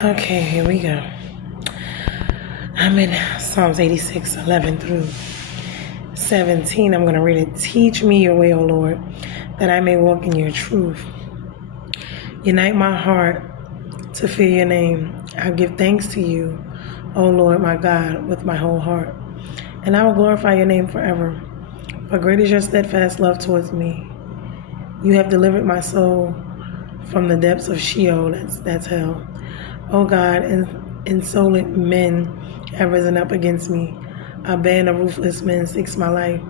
Okay, here we go. I'm in Psalms 86, 11 through 17. I'm going to read it. Teach me your way, O Lord, that I may walk in your truth. Unite my heart to fear your name. I give thanks to you, O Lord, my God, with my whole heart. And I will glorify your name forever. For great is your steadfast love towards me. You have delivered my soul from the depths of Sheol, that's hell. O God, insolent men have risen up against me. A band of ruthless men seeks my life,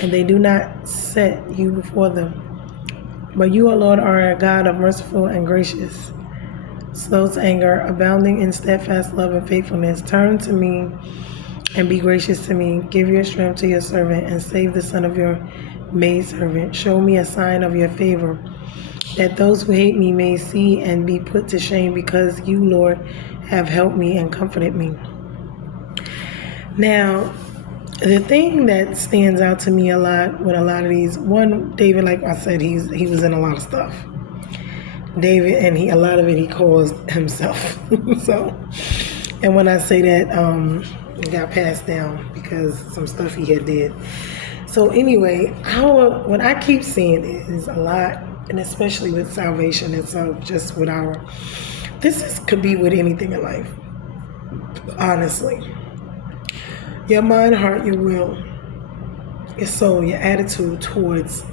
and they do not set you before them. But you, O Lord, are a God of merciful and gracious, slow to anger, abounding in steadfast love and faithfulness. Turn to me and be gracious to me. Give your strength to your servant and save the son of your maidservant. Show me a sign of your favor, that those who hate me may see and be put to shame, because you, Lord, have helped me and comforted me. Now, the thing that stands out to me a lot with a lot of these, one, David, like I said, he was in a lot of stuff. David, and a lot of it he caused himself. So, and when I say that, it got passed down because some stuff he had did. So anyway, what I keep seeing is a lot, and especially with salvation itself, just with could be with anything in life, honestly. Your mind, heart, your will, your soul, your attitude towards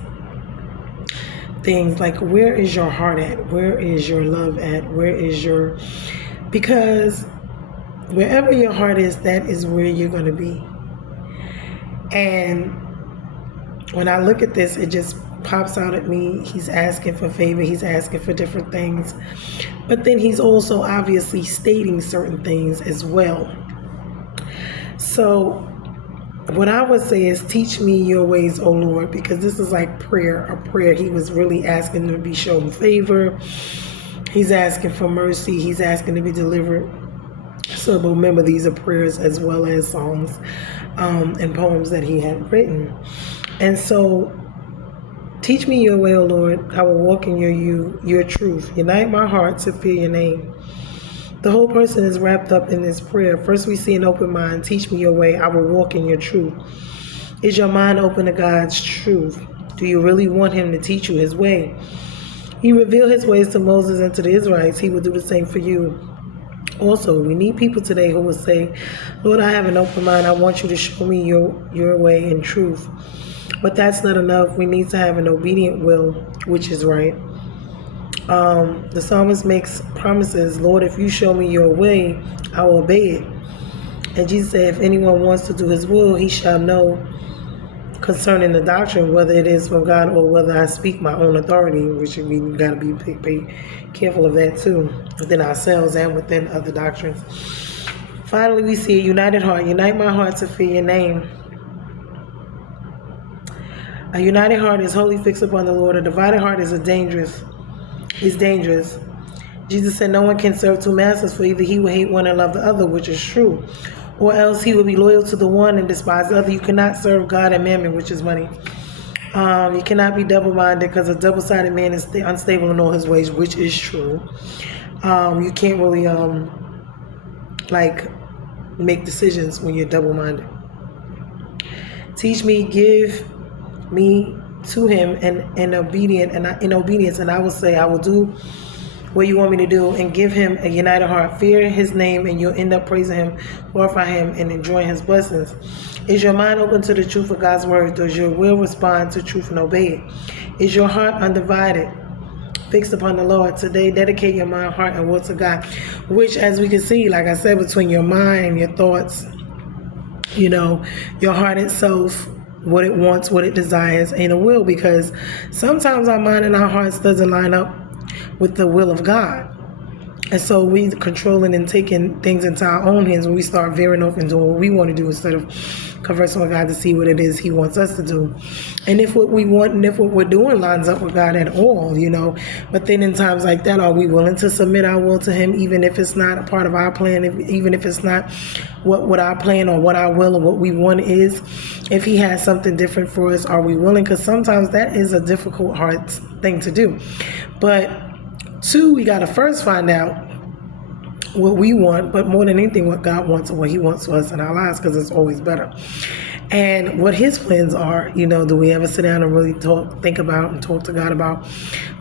things, like where is your heart at? Where is your love at? Because wherever your heart is, that is where you're going to be. And when I look at this, it just pops out at me. He's asking for favor. He's asking for different things. But then he's also obviously stating certain things as well. So what I would say is, teach me your ways, O Lord, because this is like a prayer. He was really asking to be shown favor. He's asking for mercy. He's asking to be delivered. So remember, these are prayers as well as songs and poems that he had written. And so, teach me your way, O Lord. I will walk in your truth. Unite my heart to fear your name. The whole person is wrapped up in this prayer. First, we see an open mind. Teach me your way. I will walk in your truth. Is your mind open to God's truth? Do you really want him to teach you his way? He revealed his ways to Moses and to the Israelites. He will do the same for you. Also, we need people today who will say, Lord, I have an open mind. I want you to show me your way in truth. But that's not enough. We need to have an obedient will, which is right. The psalmist makes promises. Lord, if you show me your way, I will obey it. And Jesus said, if anyone wants to do his will, he shall know concerning the doctrine, whether it is from God or whether I speak my own authority, which we got to be careful of that too, within ourselves and within other doctrines. Finally, we see a united heart. Unite my heart to fear your name. A united heart is wholly fixed upon the Lord. A divided heart is dangerous. Jesus said no one can serve two masters, for either he will hate one and love the other, which is true, or else he will be loyal to the one and despise the other. You cannot serve God and mammon, which is money. You cannot be double-minded, because a double-sided man is unstable in all his ways, which is true. You can't really make decisions when you're double-minded. Teach me, give me to him in obedience, and I will say, I will do what you want me to do, and give him a united heart. Fear his name, and you'll end up praising him, glorify him, and enjoying his blessings. Is your mind open to the truth of God's word? Does your will respond to truth and obey it? Is your heart undivided, fixed upon the Lord? Today, dedicate your mind, heart, and will to God, which, as we can see, like I said, between your mind, your thoughts, your heart itself, what it wants, what it desires, and a will, because sometimes our mind and our hearts doesn't line up with the will of God. And so we controlling and taking things into our own hands when we start veering off and doing what we want to do instead of conversing with God to see what it is he wants us to do. And if what we want and if what we're doing lines up with God at all, But then in times like that, are we willing to submit our will to him, even if it's not a part of our plan, even if it's not what our plan or what our will or what we want is? If he has something different for us, are we willing? Because sometimes that is a difficult, hard thing to do. But two, we got to first find out what we want, but more than anything, what God wants and what He wants for us in our lives, because it's always better. And what His plans are, do we ever sit down and really think about and talk to God about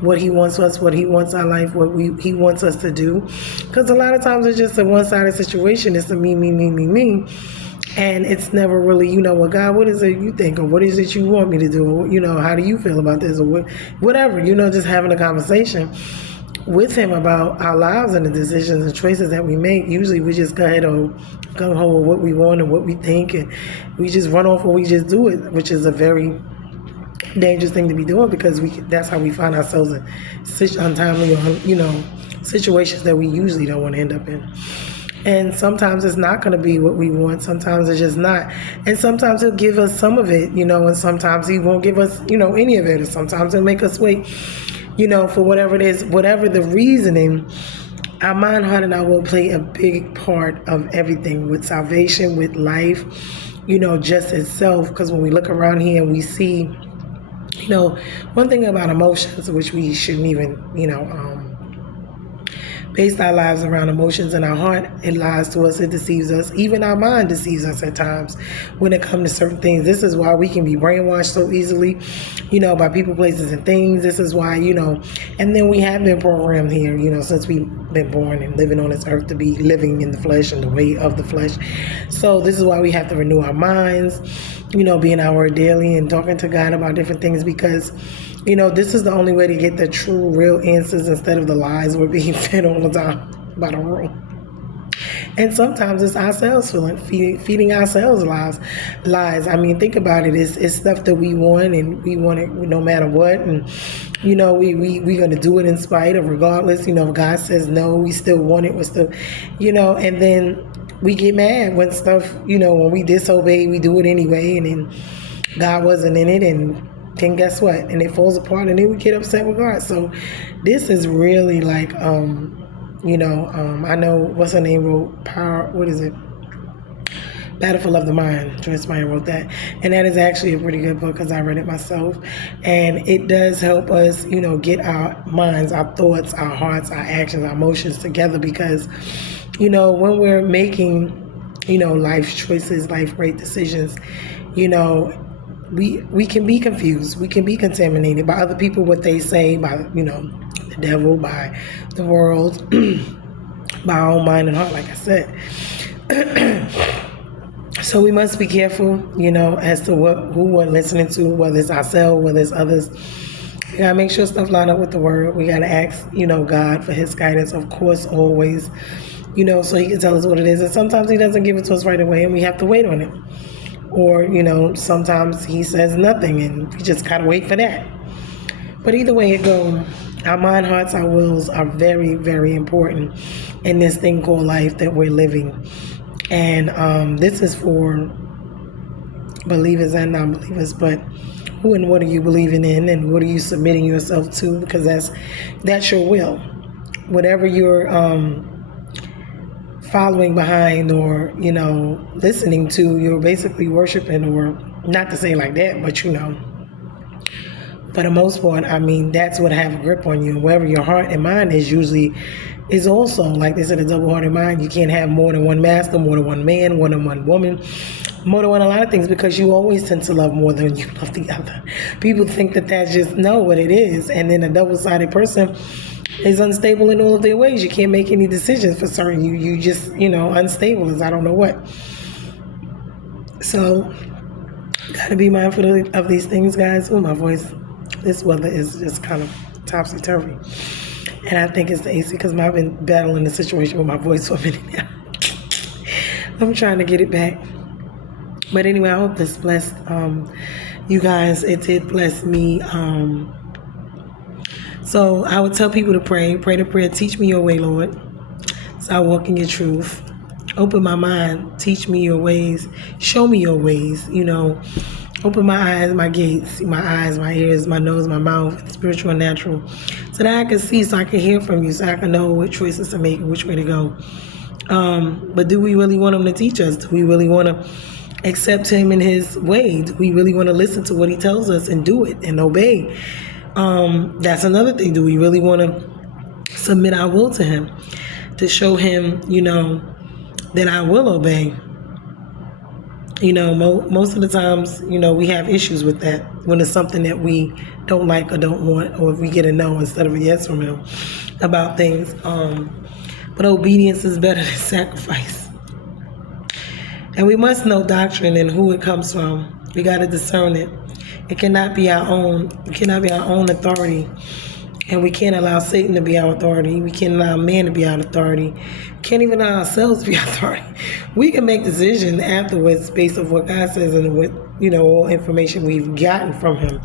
what He wants for us, what He wants our life, what He wants us to do? Because a lot of times it's just a one-sided situation. It's a me, me, me, me, me. And it's never really, well, God, what is it you think? Or what is it you want me to do? Or, how do you feel about this? Or whatever, just having a conversation with Him about our lives and the decisions and choices that we make. Usually we just go ahead and gung ho with what we want and what we think, and we just run off and we just do it, which is a very dangerous thing to be doing, because that's how we find ourselves in such untimely or, situations that we usually don't want to end up in. And sometimes it's not going to be what we want. Sometimes it's just not. And sometimes He'll give us some of it, and sometimes He won't give us, any of it. Or sometimes He'll make us wait, for whatever it is, whatever the reasoning. Our mind, heart, and our will play a big part of everything, with salvation, with life, just itself. Because when we look around here and we see, one thing about emotions, which we shouldn't even, base our lives around emotions. In our heart, it lies to us, it deceives us. Even our mind deceives us at times when it comes to certain things. This is why we can be brainwashed so easily, by people, places, and things. This is why, and then we have been programmed here, since we've been born and living on this earth, to be living in the flesh and the way of the flesh. So this is why we have to renew our minds, being our word daily and talking to God about different things, because this is the only way to get the true, real answers, instead of the lies we're being fed all the time by the world. And sometimes it's ourselves feeding ourselves lies. I mean, think about it. It's stuff that we want, and we want it no matter what. And, we're going to do it in spite of, regardless. If God says no, we still want it. We're still, and then we get mad when stuff, when we disobey, we do it anyway. And then God wasn't in it, and then guess what? And it falls apart, and then we get upset with God. So this is really like, I know, what's her name wrote Battlefield of the Mind. Joyce Meyer wrote that. And that is actually a pretty good book, because I read it myself. And it does help us, get our minds, our thoughts, our hearts, our actions, our emotions together, because, when we're making, life choices, life great decisions, we can be confused. We can be contaminated by other people, what they say, by, the devil, by the world, by our own mind and heart, like I said. So we must be careful, as to who we're listening to, whether it's ourselves, whether it's others. We gotta make sure stuff line up with the word. We gotta ask, God for His guidance, of course, always, so He can tell us what it is. And sometimes He doesn't give it to us right away, and we have to wait on it. Or, sometimes He says nothing, and we just gotta wait for that. But either way it goes, our mind, hearts, our wills are very, very important in this thing called life that we're living. And this is for believers and non-believers, but who and what are you believing in, and what are you submitting yourself to? Because that's your will. Whatever you're following behind, or listening to, you're basically worshiping, or not to say like that, but for the most part, I mean, that's what have a grip on you. And wherever your heart and mind is, usually is also, like they said, a double-hearted mind. You can't have more than one master, more than one man, more than one woman, more than one a lot of things, because you always tend to love more than you love the other. People think that that's just not what it is. And then a double-sided person is unstable in all of their ways. You can't make any decisions for certain. You just, unstable as I don't know what. So, gotta be mindful of these things, guys. Oh, my voice. This weather is just kind of topsy-turvy. And I think it's the AC, because I've been battling the situation with my voice for a minute now. I'm trying to get it back. But anyway, I hope this blessed you guys. It did bless me. So I would tell people to pray the prayer, teach me your way, Lord, so I walk in your truth. Open my mind, teach me your ways, show me your ways, Open my eyes, my gates, my eyes, my ears, my nose, my mouth, spiritual and natural, so that I can see, so I can hear from you, so I can know what choices to make, which way to go. But do we really want Him to teach us? Do we really want to accept Him in His way? Do we really want to listen to what He tells us and do it and obey? That's another thing. Do we really want to submit our will to Him? to show him, that I will obey. Most of the times, we have issues with that when it's something that we don't like or don't want, or if we get a no instead of a yes from him about things. But obedience is better than sacrifice. And we must know doctrine and who it comes from. We got to discern it. It cannot be our own. It cannot be our own authority. And we can't allow Satan to be our authority. We can't allow man to be our authority. We can't even allow ourselves to be our authority. We can make decisions afterwards based on what God says and what, all information we've gotten from him.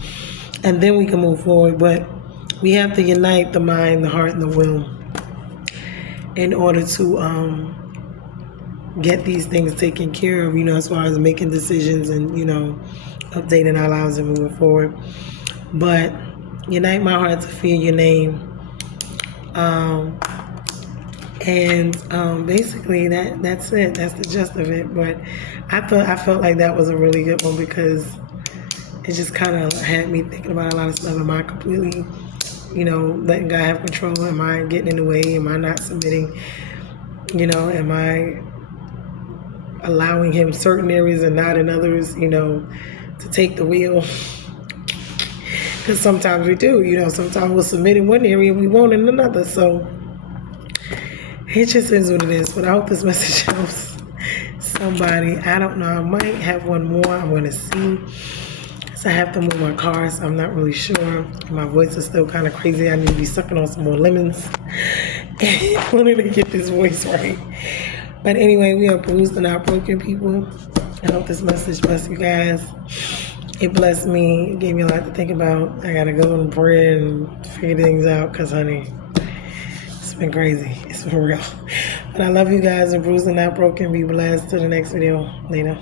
And then we can move forward. But we have to unite the mind, the heart, and the will in order to get these things taken care of, as far as making decisions and, updating our lives and moving forward. But unite my heart to fear your name. Basically that's it. That's the gist of it. But I felt like that was a really good one because it just kind of had me thinking about a lot of stuff. Am I completely, letting God have control? Am I getting in the way? Am I not submitting? Am I allowing him certain areas and not in others, to take the wheel? Because sometimes we do, sometimes we'll submit in one area and we won't in another. So it just is what it is. But I hope this message helps somebody. I don't know. I might have one more. I'm going to see. Because I have to move my car, so I'm not really sure. My voice is still kind of crazy. I need to be sucking on some more lemons in order to get this voice right. But anyway, we are bruised and not broken, people. I hope this message blessed you guys. It blessed me. It gave me a lot to think about. I got to go and pray and figure things out because, honey, it's been crazy. It's been real. But I love you guys. And bruised and not broken. Be blessed. Till the next video. Later.